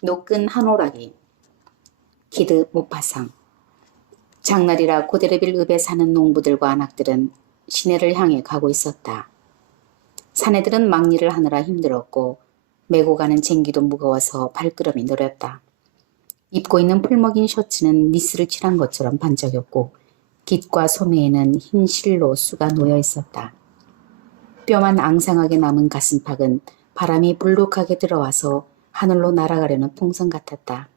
노끈 한오라기, 기드 모파상. 장날이라 고데르빌 읍에 사는 농부들과 안악들은 시내를 향해 가고 있었다. 사내들은 막리를 하느라 힘들었고 메고 가는 쟁기도 무거워서 발걸음이 느렸다. 입고 있는 풀먹인 셔츠는 니스를 칠한 것처럼 반짝였고 깃과 소매에는 흰 실로 수가 놓여 있었다. 뼈만 앙상하게 남은 가슴팍은 바람이 불룩하게 들어와서 하늘로 날아가려는 풍선 같았다.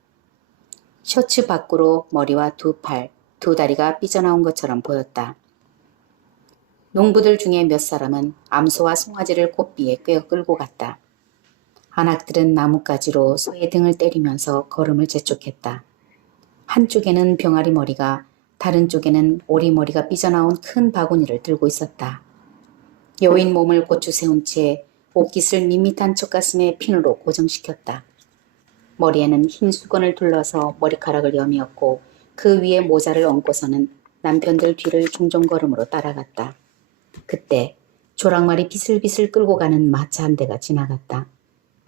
셔츠 밖으로 머리와 두 팔, 두 다리가 삐져나온 것처럼 보였다. 농부들 중에 몇 사람은 암소와 송아지를 꽃비에 꿰어 끌고 갔다. 안악들은 나뭇가지로 소의 등을 때리면서 걸음을 재촉했다. 한쪽에는 병아리 머리가, 다른 쪽에는 오리 머리가 삐져나온 큰 바구니를 들고 있었다. 여인 몸을 고추 세운 채 옷깃을 밋밋한 척가슴에 핀으로 고정시켰다. 머리에는 흰 수건을 둘러서 머리카락을 여미었고 그 위에 모자를 얹고서는 남편들 뒤를 종종 걸음으로 따라갔다. 그때 조랑말이 비슬비슬 끌고 가는 마차 한 대가 지나갔다.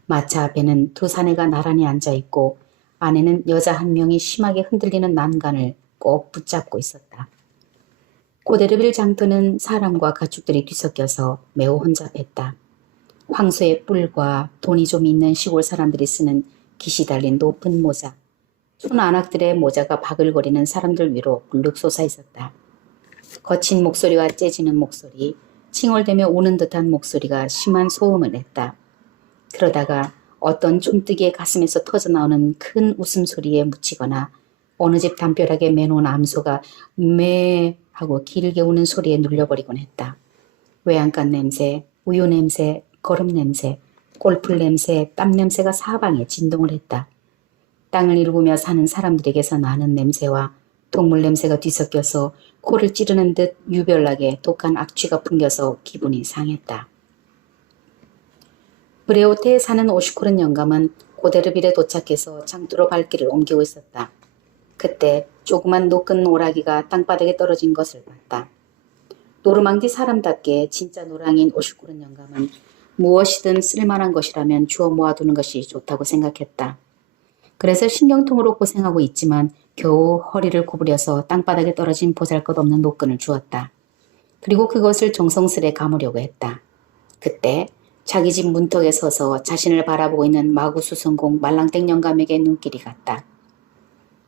마차 앞에는 두 사내가 나란히 앉아있고 안에는 여자 한 명이 심하게 흔들리는 난간을 꼭 붙잡고 있었다. 고데르빌 장터는 사람과 가축들이 뒤섞여서 매우 혼잡했다. 황소의 뿔과 돈이 좀 있는 시골 사람들이 쓰는 깃이 달린 높은 모자, 촌 안악들의 모자가 바글거리는 사람들 위로 불룩 솟아 있었다. 거친 목소리와 째지는 목소리, 칭얼대며 우는 듯한 목소리가 심한 소음을 냈다. 그러다가 어떤 촌뜨기의 가슴에서 터져나오는 큰 웃음소리에 묻히거나 어느 집 담벼락에 매놓은 암소가 매 하고 길게 우는 소리에 눌려버리곤 했다. 외양간 냄새, 우유 냄새, 거름 냄새, 꼴풀 냄새, 땀 냄새가 사방에 진동을 했다. 땅을 일구며 사는 사람들에게서 나는 냄새와 동물 냄새가 뒤섞여서 코를 찌르는 듯 유별나게 독한 악취가 풍겨서 기분이 상했다. 브레오테에 사는 오시코른 영감은 고데르빌에 도착해서 장투로 발길을 옮기고 있었다. 그때 조그만 노끈 오라기가 땅바닥에 떨어진 것을 봤다. 노르망디 사람답게 진짜 노랑인 오시코른 영감은 무엇이든 쓸만한 것이라면 주워 모아두는 것이 좋다고 생각했다. 그래서 신경통으로 고생하고 있지만 겨우 허리를 구부려서 땅바닥에 떨어진 보잘것없는 노끈을 주었다. 그리고 그것을 정성스레 감으려고 했다. 그때 자기 집 문턱에 서서 자신을 바라보고 있는 마구수성공 말랑땡 영감에게 눈길이 갔다.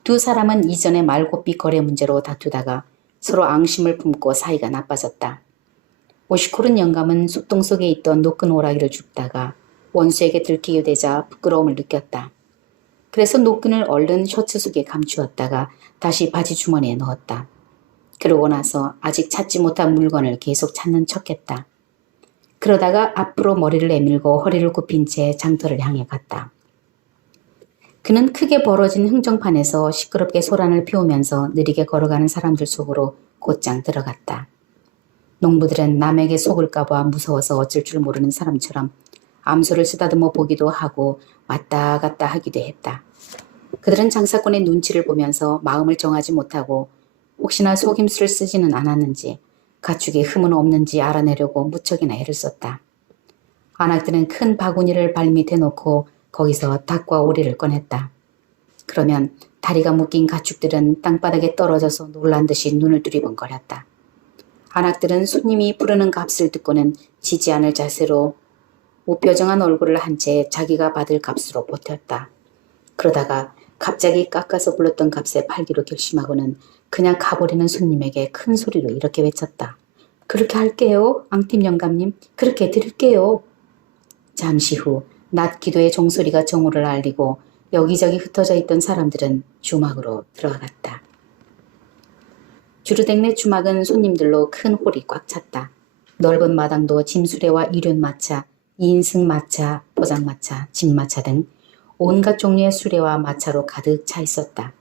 두 사람은 이전에 말고삐 거래 문제로 다투다가 서로 앙심을 품고 사이가 나빠졌다. 오시코른 영감은 숲동 속에 있던 노끈 오라기를 줍다가 원수에게 들키게 되자 부끄러움을 느꼈다. 그래서 노끈을 얼른 셔츠 속에 감추었다가 다시 바지 주머니에 넣었다. 그러고 나서 아직 찾지 못한 물건을 계속 찾는 척했다. 그러다가 앞으로 머리를 내밀고 허리를 굽힌 채 장터를 향해 갔다. 그는 크게 벌어진 흥정판에서 시끄럽게 소란을 피우면서 느리게 걸어가는 사람들 속으로 곧장 들어갔다. 농부들은 남에게 속을까 봐 무서워서 어쩔 줄 모르는 사람처럼 암소를 쓰다듬어 보기도 하고 왔다 갔다 하기도 했다. 그들은 장사꾼의 눈치를 보면서 마음을 정하지 못하고 혹시나 속임수를 쓰지는 않았는지 가축에 흠은 없는지 알아내려고 무척이나 애를 썼다. 안악들은 큰 바구니를 발밑에 놓고 거기서 닭과 오리를 꺼냈다. 그러면 다리가 묶인 가축들은 땅바닥에 떨어져서 놀란 듯이 눈을 두리번거렸다. 안악들은 손님이 부르는 값을 듣고는 지지 않을 자세로 무표정한 얼굴을 한 채 자기가 받을 값으로 버텼다. 그러다가 갑자기 깎아서 불렀던 값에 팔기로 결심하고는 그냥 가버리는 손님에게 큰 소리로 이렇게 외쳤다. 그렇게 할게요. 앙팀 영감님. 그렇게 드릴게요. 잠시 후 낮 기도의 종소리가 정오를 알리고 여기저기 흩어져 있던 사람들은 주막으로 들어갔다. 주르댕네 주막은 손님들로 큰 홀이 꽉 찼다. 넓은 마당도 짐수레와 이륜마차, 2인승 마차, 포장마차, 집마차 등 온갖 종류의 수레와 마차로 가득 차 있었다.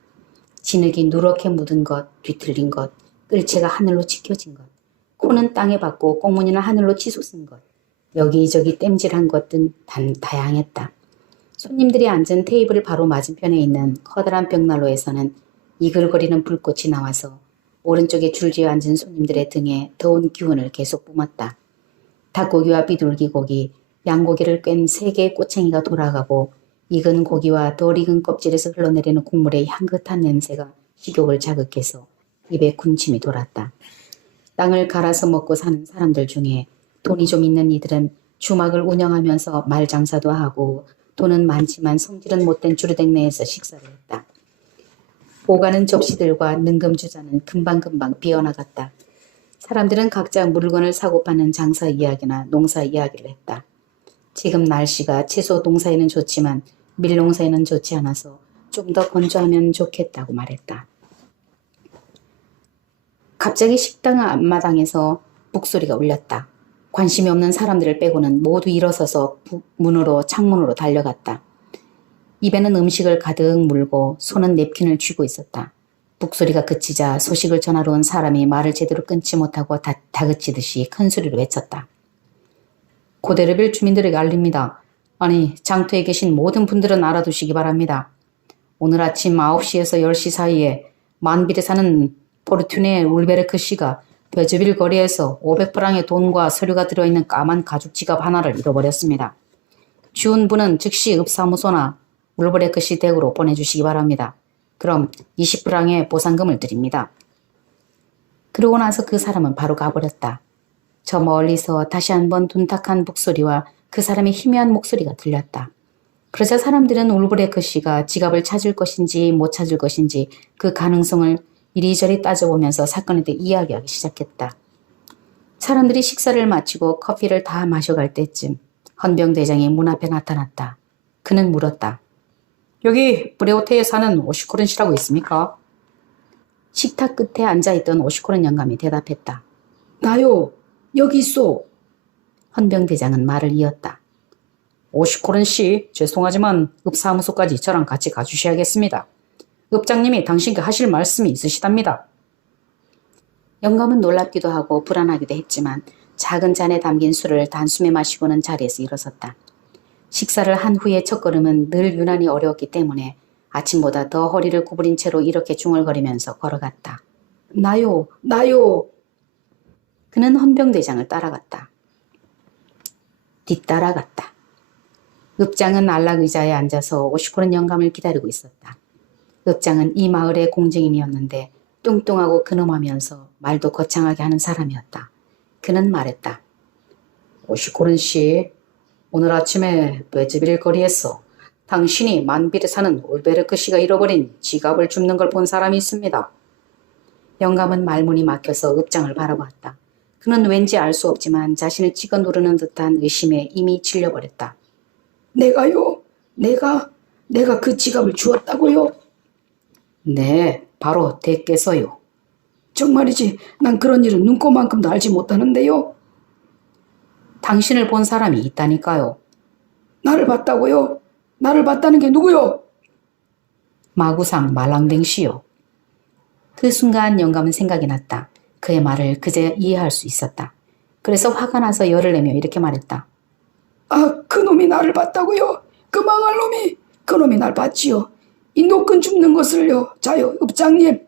진흙이 누렇게 묻은 것, 뒤틀린 것, 끌채가 하늘로 치켜진 것, 코는 땅에 박고 꽁무니는 하늘로 치솟은 것, 여기저기 땜질한 것 등 다양했다. 손님들이 앉은 테이블 바로 맞은편에 있는 커다란 벽난로에서는 이글거리는 불꽃이 나와서 오른쪽에 줄지어 앉은 손님들의 등에 더운 기운을 계속 뿜었다. 닭고기와 비둘기고기, 양고기를 꿰 3개의 꼬챙이가 돌아가고 익은 고기와 덜 익은 껍질에서 흘러내리는 국물의 향긋한 냄새가 식욕을 자극해서 입에 군침이 돌았다. 땅을 갈아서 먹고 사는 사람들 중에 돈이 좀 있는 이들은 주막을 운영하면서 말 장사도 하고 돈은 많지만 성질은 못된 주르댁 내에서 식사를 했다. 오가는 접시들과 능금주자는 금방금방 비어나갔다. 사람들은 각자 물건을 사고 파는 장사 이야기나 농사 이야기를 했다. 지금 날씨가 채소 농사에는 좋지만 밀 농사에는 좋지 않아서 좀 더 건조하면 좋겠다고 말했다. 갑자기 식당 앞마당에서 북소리가 울렸다. 관심이 없는 사람들을 빼고는 모두 일어서서 문으로 창문으로 달려갔다. 입에는 음식을 가득 물고 손은 냅킨을 쥐고 있었다. 북소리가 그치자 소식을 전하러 온 사람이 말을 제대로 끊지 못하고 다그치듯이 큰 소리로 외쳤다. 고데르빌 주민들에게 알립니다. 아니, 장터에 계신 모든 분들은 알아두시기 바랍니다. 오늘 아침 9시에서 10시 사이에 만빌에 사는 포르투네 울베르크 씨가 베즈빌 거리에서 500프랑의 돈과 서류가 들어있는 까만 가죽 지갑 하나를 잃어버렸습니다. 주운 분은 즉시 읍사무소나 울베르크 씨 댁으로 보내주시기 바랍니다. 그럼 20프랑의 보상금을 드립니다. 그러고 나서 그 사람은 바로 가버렸다. 저 멀리서 다시 한번 둔탁한 북소리와 그 사람의 희미한 목소리가 들렸다. 그러자 사람들은 울브레크 씨가 지갑을 찾을 것인지 못 찾을 것인지 그 가능성을 이리저리 따져보면서 사건에 대해 이야기하기 시작했다. 사람들이 식사를 마치고 커피를 다 마셔갈 때쯤 헌병대장이 문 앞에 나타났다. 그는 물었다. 여기 브레오테에 사는 오시코른 씨라고 있습니까? 식탁 끝에 앉아있던 오시코른 영감이 대답했다. 나요. 여기 있소. 헌병대장은 말을 이었다. 오시코른 씨, 죄송하지만 읍사무소까지 저랑 같이 가주셔야겠습니다. 읍장님이 당신께 하실 말씀이 있으시답니다. 영감은 놀랍기도 하고 불안하기도 했지만 작은 잔에 담긴 술을 단숨에 마시고는 자리에서 일어섰다. 식사를 한 후의 첫걸음은 늘 유난히 어려웠기 때문에 아침보다 더 허리를 구부린 채로 이렇게 중얼거리면서 걸어갔다. 나요, 나요. 그는 헌병대장을 따라갔다. 뒤따라갔다. 읍장은 안락의자에 앉아서 오시코른 영감을 기다리고 있었다. 읍장은 이 마을의 공증인이었는데 뚱뚱하고 근엄하면서 말도 거창하게 하는 사람이었다. 그는 말했다. 오시코른 씨, 오늘 아침에 베즈빌 거리에서 당신이 만빌에 사는 울베르크 씨가 잃어버린 지갑을 줍는 걸 본 사람이 있습니다. 영감은 말문이 막혀서 읍장을 바라보았다. 그는 왠지 알 수 없지만 자신을 찍어 누르는 듯한 의심에 이미 질려버렸다. 내가요? 내가 그 지갑을 주었다고요? 네, 바로 댁께서요. 정말이지, 난 그런 일은 눈꼽만큼도 알지 못하는데요. 당신을 본 사람이 있다니까요. 나를 봤다고요? 나를 봤다는 게 누구요? 마구상 말랑댕 씨요. 그 순간 영감은 생각이 났다. 그의 말을 그제 이해할 수 있었다. 그래서 화가 나서 열을 내며 이렇게 말했다. 아, 그놈이 나를 봤다고요? 그 망할 놈이, 그놈이 날 봤지요. 이 노끈 줍는 것을요. 자요, 읍장님.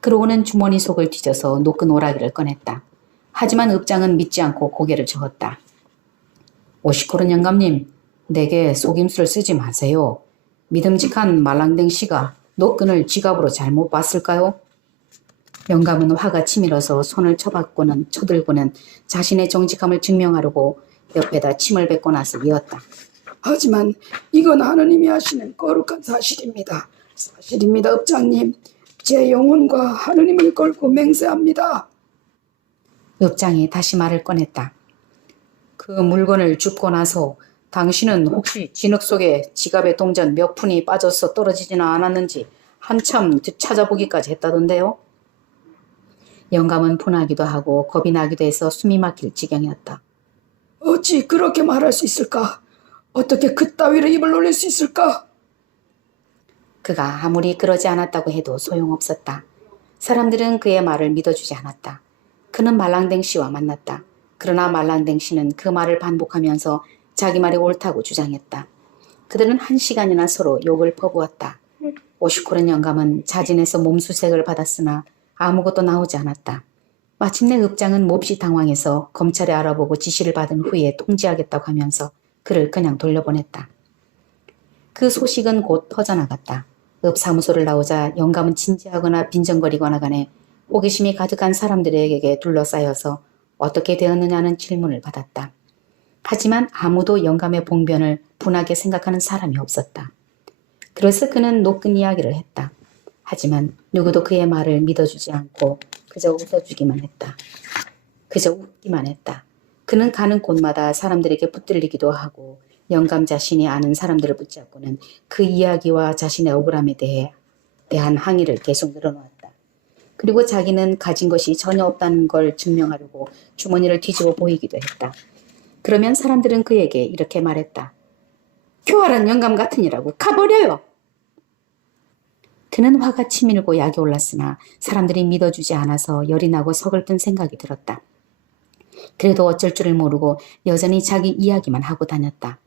그러고는 주머니 속을 뒤져서 노끈 오라기를 꺼냈다. 하지만 읍장은 믿지 않고 고개를 저었다. 오시코른 영감님, 내게 속임수를 쓰지 마세요. 믿음직한 말랑댕 씨가 노끈을 지갑으로 잘못 봤을까요? 영감은 화가 치밀어서 손을 쳐들고는 자신의 정직함을 증명하려고 옆에다 침을 뱉고 나서 이었다. 하지만 이건 하느님이 하시는 거룩한 사실입니다. 사실입니다, 읍장님. 제 영혼과 하느님을 걸고 맹세합니다. 읍장이 다시 말을 꺼냈다. 그 물건을 줍고 나서 당신은 혹시 진흙 속에 지갑의 동전 몇 푼이 빠져서 떨어지지는 않았는지 한참 찾아보기까지 했다던데요. 영감은 분하기도 하고 겁이 나기도 해서 숨이 막힐 지경이었다. 어찌 그렇게 말할 수 있을까? 어떻게 그따위로 입을 놀릴 수 있을까? 그가 아무리 그러지 않았다고 해도 소용없었다. 사람들은 그의 말을 믿어주지 않았다. 그는 말랑댕 씨와 만났다. 그러나 말랑댕 씨는 그 말을 반복하면서 자기 말이 옳다고 주장했다. 그들은 1시간이나 서로 욕을 퍼부었다. 오시코른 영감은 자진해서 몸수색을 받았으나 아무것도 나오지 않았다. 마침내 읍장은 몹시 당황해서 검찰에 알아보고 지시를 받은 후에 통지하겠다고 하면서 그를 그냥 돌려보냈다. 그 소식은 곧 퍼져나갔다. 읍 사무소를 나오자 영감은 진지하거나 빈정거리거나 간에 호기심이 가득한 사람들에게 둘러싸여서 어떻게 되었느냐는 질문을 받았다. 하지만 아무도 영감의 봉변을 분하게 생각하는 사람이 없었다. 그래서 그는 노끈 이야기를 했다. 하지만 누구도 그의 말을 믿어주지 않고 그저 웃어주기만 했다. 그저 웃기만 했다. 그는 가는 곳마다 사람들에게 붙들리기도 하고 영감 자신이 아는 사람들을 붙잡고는 그 이야기와 자신의 억울함에 대한 항의를 계속 늘어놓았다. 그리고 자기는 가진 것이 전혀 없다는 걸 증명하려고 주머니를 뒤집어 보이기도 했다. 그러면 사람들은 그에게 이렇게 말했다. 교활한 영감 같으니라고 가버려요. 그는 화가 치밀고 약이 올랐으나 사람들이 믿어주지 않아서 열이 나고 서글픈 생각이 들었다. 그래도 어쩔 줄을 모르고 여전히 자기 이야기만 하고 다녔다.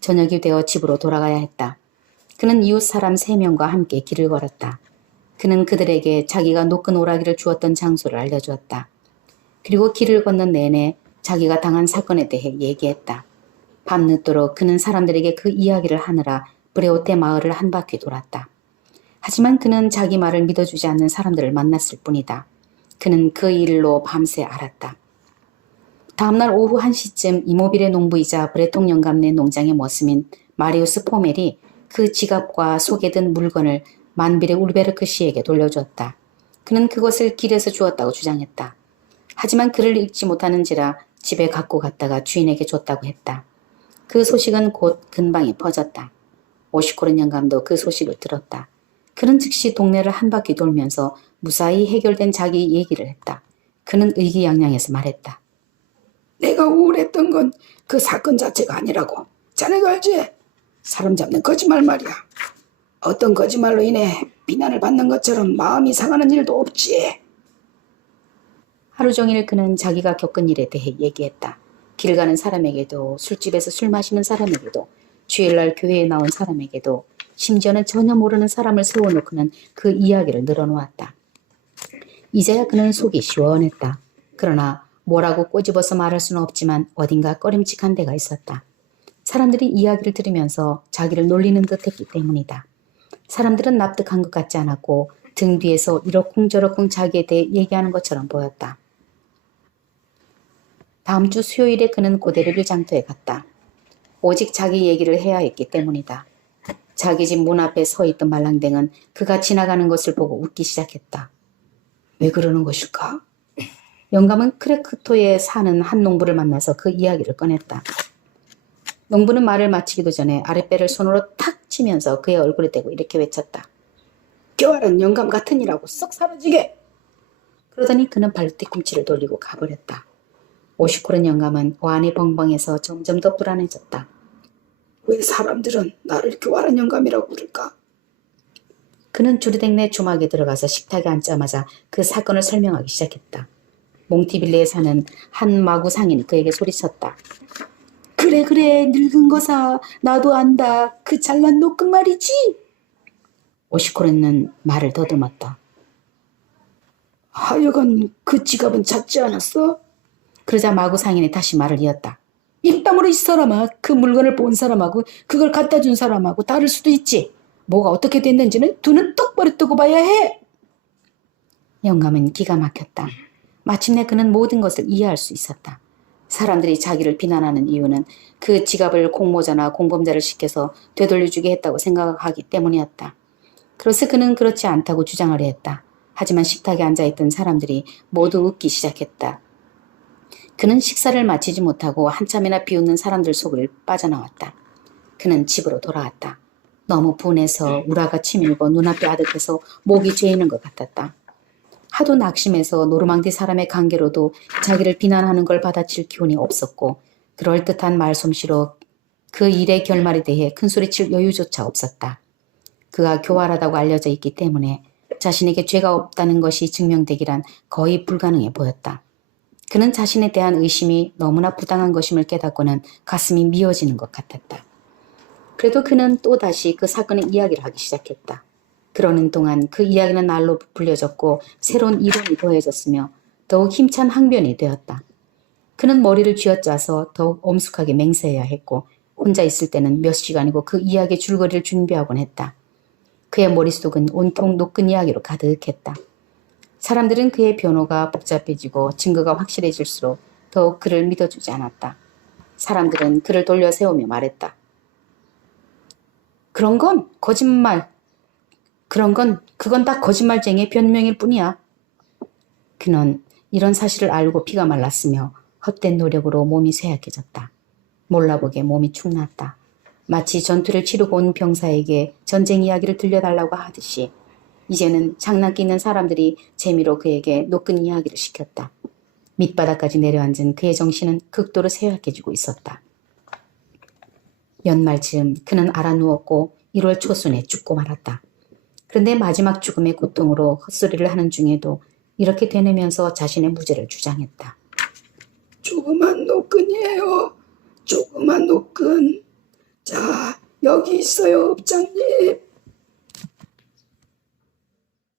저녁이 되어 집으로 돌아가야 했다. 그는 이웃 사람 3명과 함께 길을 걸었다. 그는 그들에게 자기가 노끈 오라기를 주었던 장소를 알려주었다. 그리고 길을 걷는 내내 자기가 당한 사건에 대해 얘기했다. 밤늦도록 그는 사람들에게 그 이야기를 하느라 브레오테 마을을 한 바퀴 돌았다. 하지만 그는 자기 말을 믿어주지 않는 사람들을 만났을 뿐이다. 그는 그 일로 밤새 앓았다. 다음날 오후 1시쯤 이모빌의 농부이자 브레통 영감네 농장의 머슴인 마리우스 포멜이 그 지갑과 속에 든 물건을 만빌의 울베르크 씨에게 돌려주었다. 그는 그것을 길에서 주었다고 주장했다. 하지만 글을 읽지 못하는지라 집에 갖고 갔다가 주인에게 줬다고 했다. 그 소식은 곧 근방에 퍼졌다. 오시코른 영감도 그 소식을 들었다. 그는 즉시 동네를 한 바퀴 돌면서 무사히 해결된 자기 얘기를 했다. 그는 의기양양해서 말했다. 내가 우울했던 건 그 사건 자체가 아니라고. 자네가 알지? 사람 잡는 거짓말 말이야. 어떤 거짓말로 인해 비난을 받는 것처럼 마음이 상하는 일도 없지. 하루 종일 그는 자기가 겪은 일에 대해 얘기했다. 길 가는 사람에게도, 술집에서 술 마시는 사람에게도, 주일날 교회에 나온 사람에게도, 심지어는 전혀 모르는 사람을 세워놓고는 그 이야기를 늘어놓았다. 이제야 그는 속이 시원했다. 그러나 뭐라고 꼬집어서 말할 수는 없지만 어딘가 꺼림칙한 데가 있었다. 사람들이 이야기를 들으면서 자기를 놀리는 듯 했기 때문이다. 사람들은 납득한 것 같지 않았고 등 뒤에서 이러쿵저러쿵 자기에 대해 얘기하는 것처럼 보였다. 다음 주 수요일에 그는 고데르빌 장터에 갔다. 오직 자기 얘기를 해야 했기 때문이다. 자기 집 문 앞에 서 있던 말랑댕은 그가 지나가는 것을 보고 웃기 시작했다. 왜 그러는 것일까? 영감은 크레크토에 사는 한 농부를 만나서 그 이야기를 꺼냈다. 농부는 말을 마치기도 전에 아랫배를 손으로 탁 치면서 그의 얼굴에 대고 이렇게 외쳤다. 교활한 영감 같으니라고 썩 사라지게! 그러더니 그는 발뒤꿈치를 돌리고 가버렸다. 오시코른 영감은 완이 벙벙해서 점점 더 불안해졌다. 왜 사람들은 나를 교활한 영감이라고 부를까? 그는 주르댕네 주막에 들어가서 식탁에 앉자마자 그 사건을 설명하기 시작했다. 몽티빌레에 사는 한 마구 상인이 그에게 소리쳤다. 그래 늙은 거사 나도 안다. 그 잘난 노끈 말이지. 오시코르는 말을 더듬었다. 하여간 그 지갑은 찾지 않았어? 그러자 마구 상인이 다시 말을 이었다. 입담으로 이 사람아 그 물건을 본 사람하고 그걸 갖다 준 사람하고 다를 수도 있지. 뭐가 어떻게 됐는지는 두 눈 똑바로 뜨고 봐야 해. 영감은 기가 막혔다. 마침내 그는 모든 것을 이해할 수 있었다. 사람들이 자기를 비난하는 이유는 그 지갑을 공모자나 공범자를 시켜서 되돌려주게 했다고 생각하기 때문이었다. 그래서 그는 그렇지 않다고 주장을 했다. 하지만 식탁에 앉아있던 사람들이 모두 웃기 시작했다. 그는 식사를 마치지 못하고 한참이나 비웃는 사람들 속을 빠져나왔다. 그는 집으로 돌아왔다. 너무 분해서 우라가 치밀고 눈앞이 아득해서 목이 죄이는 것 같았다. 하도 낙심해서 노르망디 사람의 관계로도 자기를 비난하는 걸 받아칠 기운이 없었고 그럴듯한 말솜씨로 그 일의 결말에 대해 큰소리칠 여유조차 없었다. 그가 교활하다고 알려져 있기 때문에 자신에게 죄가 없다는 것이 증명되기란 거의 불가능해 보였다. 그는 자신에 대한 의심이 너무나 부당한 것임을 깨닫고는 가슴이 미어지는 것 같았다. 그래도 그는 또다시 그 사건의 이야기를 하기 시작했다. 그러는 동안 그 이야기는 날로 불려졌고 새로운 이론이 더해졌으며 더욱 힘찬 항변이 되었다. 그는 머리를 쥐어짜서 더욱 엄숙하게 맹세해야 했고 혼자 있을 때는 몇 시간이고 그 이야기의 줄거리를 준비하곤 했다. 그의 머릿속은 온통 노끈 이야기로 가득했다. 사람들은 그의 변호가 복잡해지고 증거가 확실해질수록 더욱 그를 믿어주지 않았다. 사람들은 그를 돌려 세우며 말했다. 그건 다 거짓말쟁이의 변명일 뿐이야. 그는 이런 사실을 알고 피가 말랐으며 헛된 노력으로 몸이 쇠약해졌다. 몰라보게 몸이 축났다. 마치 전투를 치르고 온 병사에게 전쟁 이야기를 들려달라고 하듯이 이제는 장난기 있는 사람들이 재미로 그에게 노끈 이야기를 시켰다. 밑바닥까지 내려앉은 그의 정신은 극도로 쇠약해지고 있었다. 연말쯤 그는 알아누웠고 1월 초순에 죽고 말았다. 그런데 마지막 죽음의 고통으로 헛소리를 하는 중에도 이렇게 되뇌면서 자신의 무죄를 주장했다. 조그만 노끈이에요. 조그만 노끈. 자, 여기 있어요, 업장님.